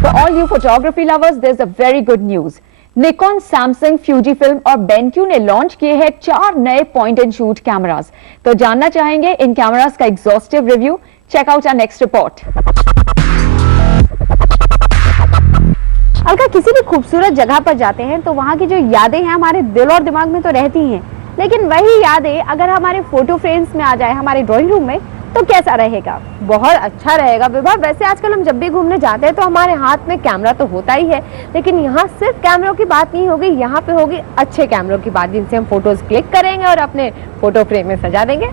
For all you photography lovers, there's a very good news. Nikon, Samsung, Fujifilm और BenQ ने launch किए हैं 4 नए पॉइंट एंड शूट कैमरास। तो जानना चाहेंगे इन कैमरास का exhaustive review? Check out our next report. Alka, किसी भी खूबसूरत जगह पर जाते हैं तो वहाँ की जो यादें हैं हमारे दिल और दिमाग में तो रहती हैं, लेकिन वही यादें अगर हमारे फोटो फ्रेम्स में आ जाए हमारे ड्राइंग रूम में तो कैसा रहेगा? बहुत अच्छा रहेगा विभा। वैसे आजकल हम जब भी घूमने जाते हैं तो हमारे हाथ में कैमरा तो होता ही है, लेकिन यहाँ सिर्फ कैमरों की बात नहीं होगी, यहाँ पे होगी अच्छे कैमरों की बात, जिनसे हम फोटोज क्लिक करेंगे और अपने फोटो फ्रेम में सजा देंगे।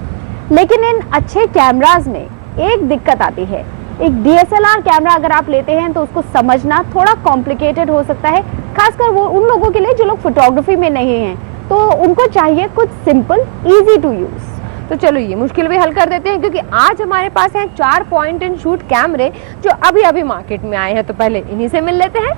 लेकिन इन अच्छे कैमराज में एक दिक्कत आती है। एक DSLR कैमरा अगर आप लेते हैं तो उसको समझना थोड़ा कॉम्प्लिकेटेड हो सकता है, खासकर वो उन लोगों के लिए जो लोग फोटोग्राफी में नहीं हैं, तो उनको चाहिए कुछ सिंपल, इजी टू यूज। तो चलो ये मुश्किल भी हल कर देते हैं, क्योंकि आज हमारे पास हैं 4 पॉइंट एंड शूट कैमरे जो अभी अभी मार्केट में आए हैं। तो पहले इन्हीं से मिल लेते हैं।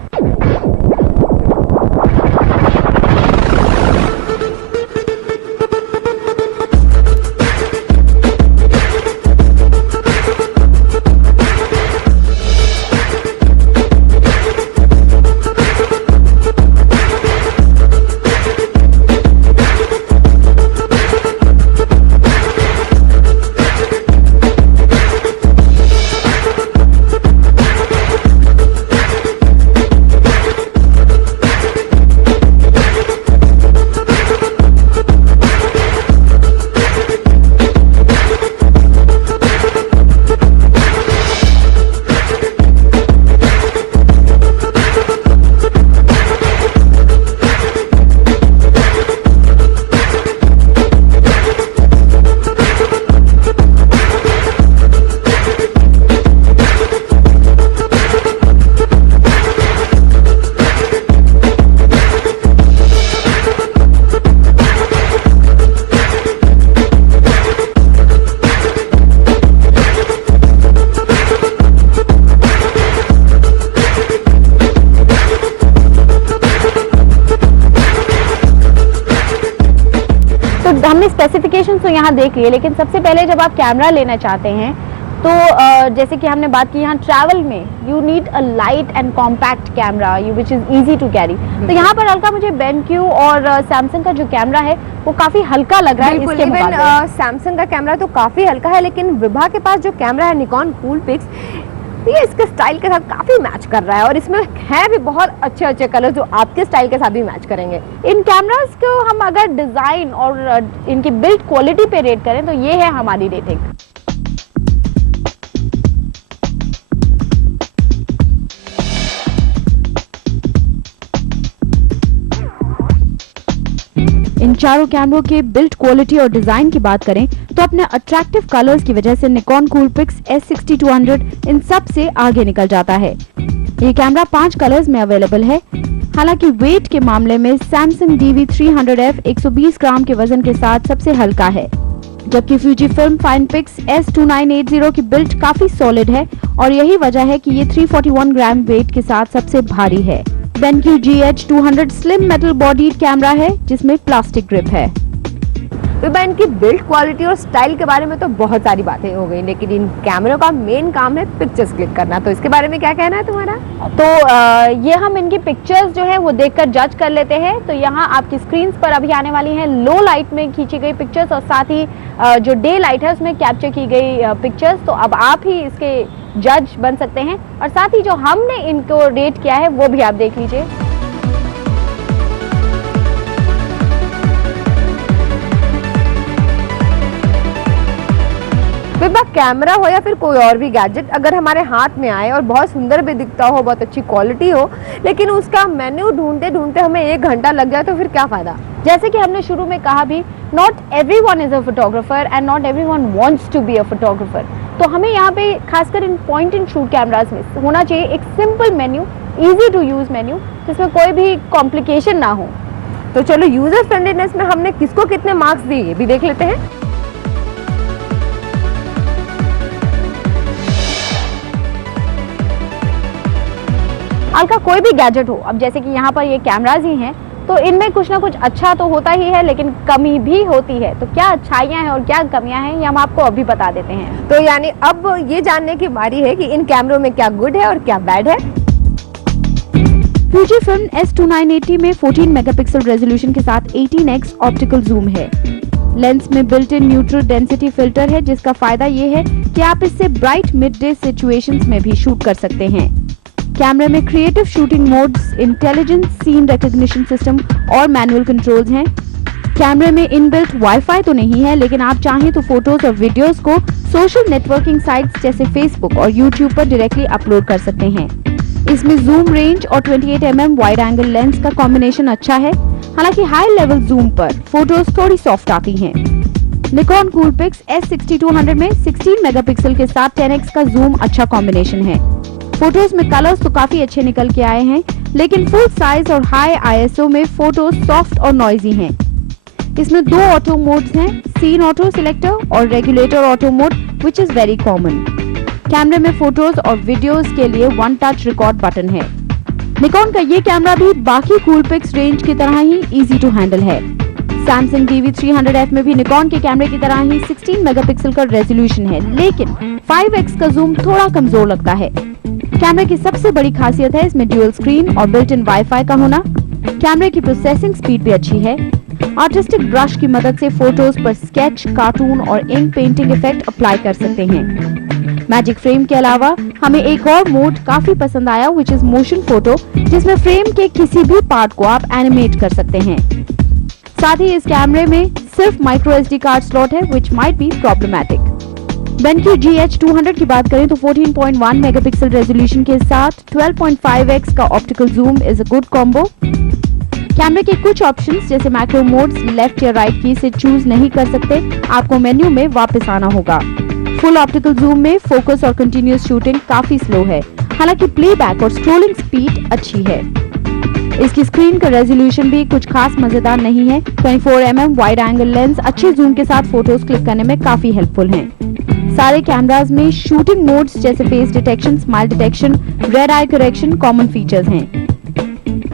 हमने स्पेसिफिकेशंस तो यहाँ देख लिए, लेकिन सबसे पहले जब आप कैमरा लेना चाहते हैं तो जैसे कि हमने बात की यहाँ ट्रैवल में you need a light and compact camera which is easy to carry. तो यहाँ पर अलका मुझे BenQ और सैमसंग का जो कैमरा है वो काफी हल्का लग रहा है इसके मुकाबले। सैमसंग का कैमरा तो काफी हल्का है, लेकिन विभा के पास जो कैमरा है निकॉन कूलपिक्स, ये इसके स्टाइल के साथ काफी मैच कर रहा है और इसमें है भी बहुत अच्छे अच्छे कलर जो आपके स्टाइल के साथ भी मैच करेंगे। इन कैमरास को हम अगर डिजाइन और इनकी बिल्ड क्वालिटी पे रेट करें तो ये है हमारी रेटिंग। इन चारों कैमरों के बिल्ड क्वालिटी और डिजाइन की बात करें तो अपने अट्रैक्टिव कलर्स की वजह से निकॉन कूलपिक्स S6200 इन सब से आगे निकल जाता है। ये कैमरा 5 कलर्स में अवेलेबल है। हालांकि वेट के मामले में सैमसंग DV300F 120 ग्राम के वजन के साथ सबसे हल्का है, जबकि Fujifilm FinePix S2980 की बिल्ड काफी सॉलिड है और यही वजह है कि ये 341 ग्राम वेट के साथ सबसे भारी है। BenQ GH200 slim metal body camera है जिसमें प्लास्टिक ग्रिप है। विभा, इनकी बिल्ड क्वालिटी और स्टाइल के बारे में तो बहुत सारी बातें हो गई, लेकिन इन कैमरों का मेन काम है पिक्चर्स क्लिक करना। तो इसके बारे में क्या कहना है तुम्हारा? तो ये हम इनकी पिक्चर्स जो है वो देखकर जज कर लेते हैं। तो यहाँ आपकी स्क्रीन पर अभी आने वाली हैं लो लाइट में खींची गई पिक्चर्स और साथ ही जो डे लाइट है उसमें कैप्चर की गई पिक्चर्स। तो अब आप ही इसके जज बन सकते हैं और साथ ही जो हमने इनको रेट किया है वो भी आप देख लीजिए। विभा, कैमरा हो या फिर कोई और भी गैजेट अगर हमारे हाथ में आए और बहुत सुंदर भी दिखता हो, बहुत अच्छी क्वालिटी हो, लेकिन उसका मेन्यू ढूंढते ढूंढते हमें 1 घंटा लग जाए तो फिर क्या फायदा? जैसे कि हमने शुरू में कहा भी, not everyone is a photographer and not everyone wants to be a photographer. तो हमें यहाँ पे खासकर इन पॉइंट एंड शूट कैमरास में होना चाहिए एक simple menu, easy to use menu, जिसमें कोई भी कॉम्प्लिकेशन ना हो। तो चलो यूजर फ्रेंडलीनेस में हमने किसको कितने मार्क्स दिए ये भी देख लेते हैं। अलका, कोई भी गैजेट हो, अब जैसे कि यहाँ पर ये कैमराज ही हैं, तो इनमें कुछ ना कुछ अच्छा तो होता ही है लेकिन कमी भी होती है। तो क्या अच्छाइयाँ हैं और क्या कमियां हैं ये हम आपको अभी बता देते हैं। तो यानी अब ये जानने की बारी है कि इन कैमरों में क्या गुड है और क्या बैड है। Fujifilm S2980 में 14 मेगापिक्सल रेजोल्यूशन के साथ 18x ऑप्टिकल जूम है। लेंस में built in neutral density filter है, जिसका फायदा ये है कि आप इससे ब्राइट मिड डे सिचुएशंस में भी शूट कर सकते हैं। कैमरे में creative shooting modes, intelligent scene recognition system और मैनुअल कंट्रोल्स हैं। कैमरे में इनबिल्ट वाईफाई तो नहीं है, लेकिन आप चाहें तो फोटोज और वीडियोस को सोशल नेटवर्किंग साइट्स जैसे फेसबुक और यूट्यूब पर डायरेक्टली अपलोड कर सकते हैं। इसमें जूम रेंज और 28mm वाइड एंगल लेंस का कॉम्बिनेशन अच्छा है, हालांकि हाई लेवल जूम पर फोटोज थोड़ी सॉफ्ट आती हैं। निकॉन कूलपिक्स S6200 में 16 मेगापिक्सल के साथ 10x का जूम अच्छा कॉम्बिनेशन है। फोटोज में कलर्स तो काफी अच्छे निकल के आए हैं, लेकिन फुल साइज और हाई ISO में फोटोज सॉफ्ट और नॉइजी हैं। इसमें 2 ऑटो मोड्स हैं, सीन ऑटो सिलेक्टर और regulator auto mode, which is very common. कैमरे में फोटोज और वीडियोस के लिए वन टच रिकॉर्ड बटन है। निकॉन का ये कैमरा भी बाकी कूलपिक्स रेंज की तरह ही इजी टू हैंडल है। सैमसंग DV300F में भी निकॉन के कैमरे की तरह ही 16 मेगापिक्सल का रेजोल्यूशन है, लेकिन 5x का जूम थोड़ा कमजोर लगता है। कैमरे की सबसे बड़ी खासियत है इसमें ड्यूल स्क्रीन और बिल्ट इन वाईफाई का होना। कैमरे की प्रोसेसिंग स्पीड भी अच्छी है। आर्टिस्टिक ब्रश की मदद से फोटोज पर स्केच, कार्टून और इंक पेंटिंग इफेक्ट अप्लाई कर सकते हैं। मैजिक फ्रेम के अलावा हमें एक और मोड काफी पसंद आया, विच इज मोशन फोटो, जिसमें फ्रेम के किसी भी पार्ट को आप एनिमेट कर सकते हैं। साथ ही इस कैमरे में सिर्फ माइक्रो SD कार्ड स्लॉट है, which might be problematic. BenQ GH200 की बात करें तो 14.1 मेगापिक्सल रेजोल्यूशन के साथ 12.5x का optical zoom is a good combo. कैमरे के कुछ ऑप्शंस जैसे मैक्रो मोड्स लेफ्ट या राइट की से चूज नहीं कर सकते, आपको मेन्यू में वापस आना होगा। फुल ऑप्टिकल जूम में फोकस और कंटिन्यूअस शूटिंग काफी स्लो है, हालांकि प्लेबैक और स्क्रोलिंग स्पीड अच्छी है। इसकी स्क्रीन का रेजोल्यूशन भी कुछ खास मजेदार नहीं है। 24mm वाइड एंगल लेंस अच्छे जूम के साथ फोटोज क्लिक करने में काफी हेल्पफुल हैं। सारे कैमरास में शूटिंग मोड्स जैसे face detection, smile detection, red eye correction common features हैं।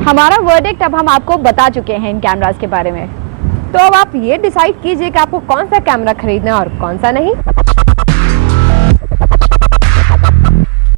हमारा वर्डिक्ट अब हम आपको बता चुके हैं इन कैमरास के बारे में। तो अब आप ये डिसाइड कीजिए कि आपको कौन सा कैमरा खरीदना है और कौन सा नहीं।